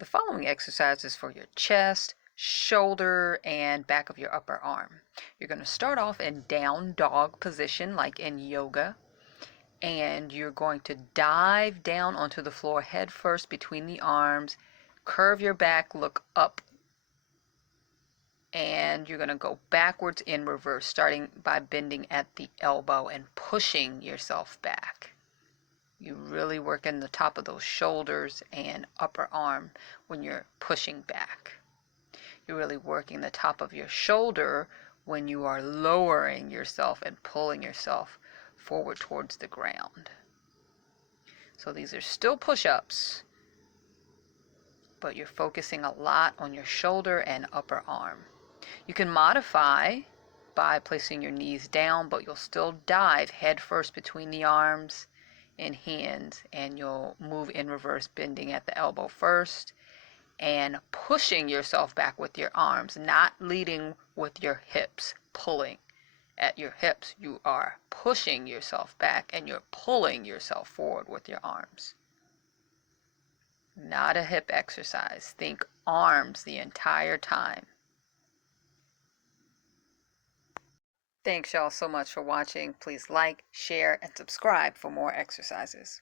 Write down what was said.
The following exercise is for your chest, shoulder, and back of your upper arm. You're going to start off in down dog position like in yoga, and you're going to dive down onto the floor head first between the arms, curve your back, look up, and you're going to go backwards in reverse, starting by bending at the elbow and pushing yourself back. You really work in the top of those shoulders and upper arm when you're pushing back. You're really working the top of your shoulder when you are lowering yourself and pulling yourself forward towards the ground. So these are still push-ups, but you're focusing a lot on your shoulder and upper arm. You can modify by placing your knees down, but you'll still dive head first between the arms and hands, and you'll move in reverse, bending at the elbow first and pushing yourself back with your arms, not leading with your hips, pulling at your hips. You are pushing yourself back and you're pulling yourself forward with your arms. Not a hip exercise. Think arms the entire time. Thanks y'all so much for watching. Please like, share, and subscribe for more exercises.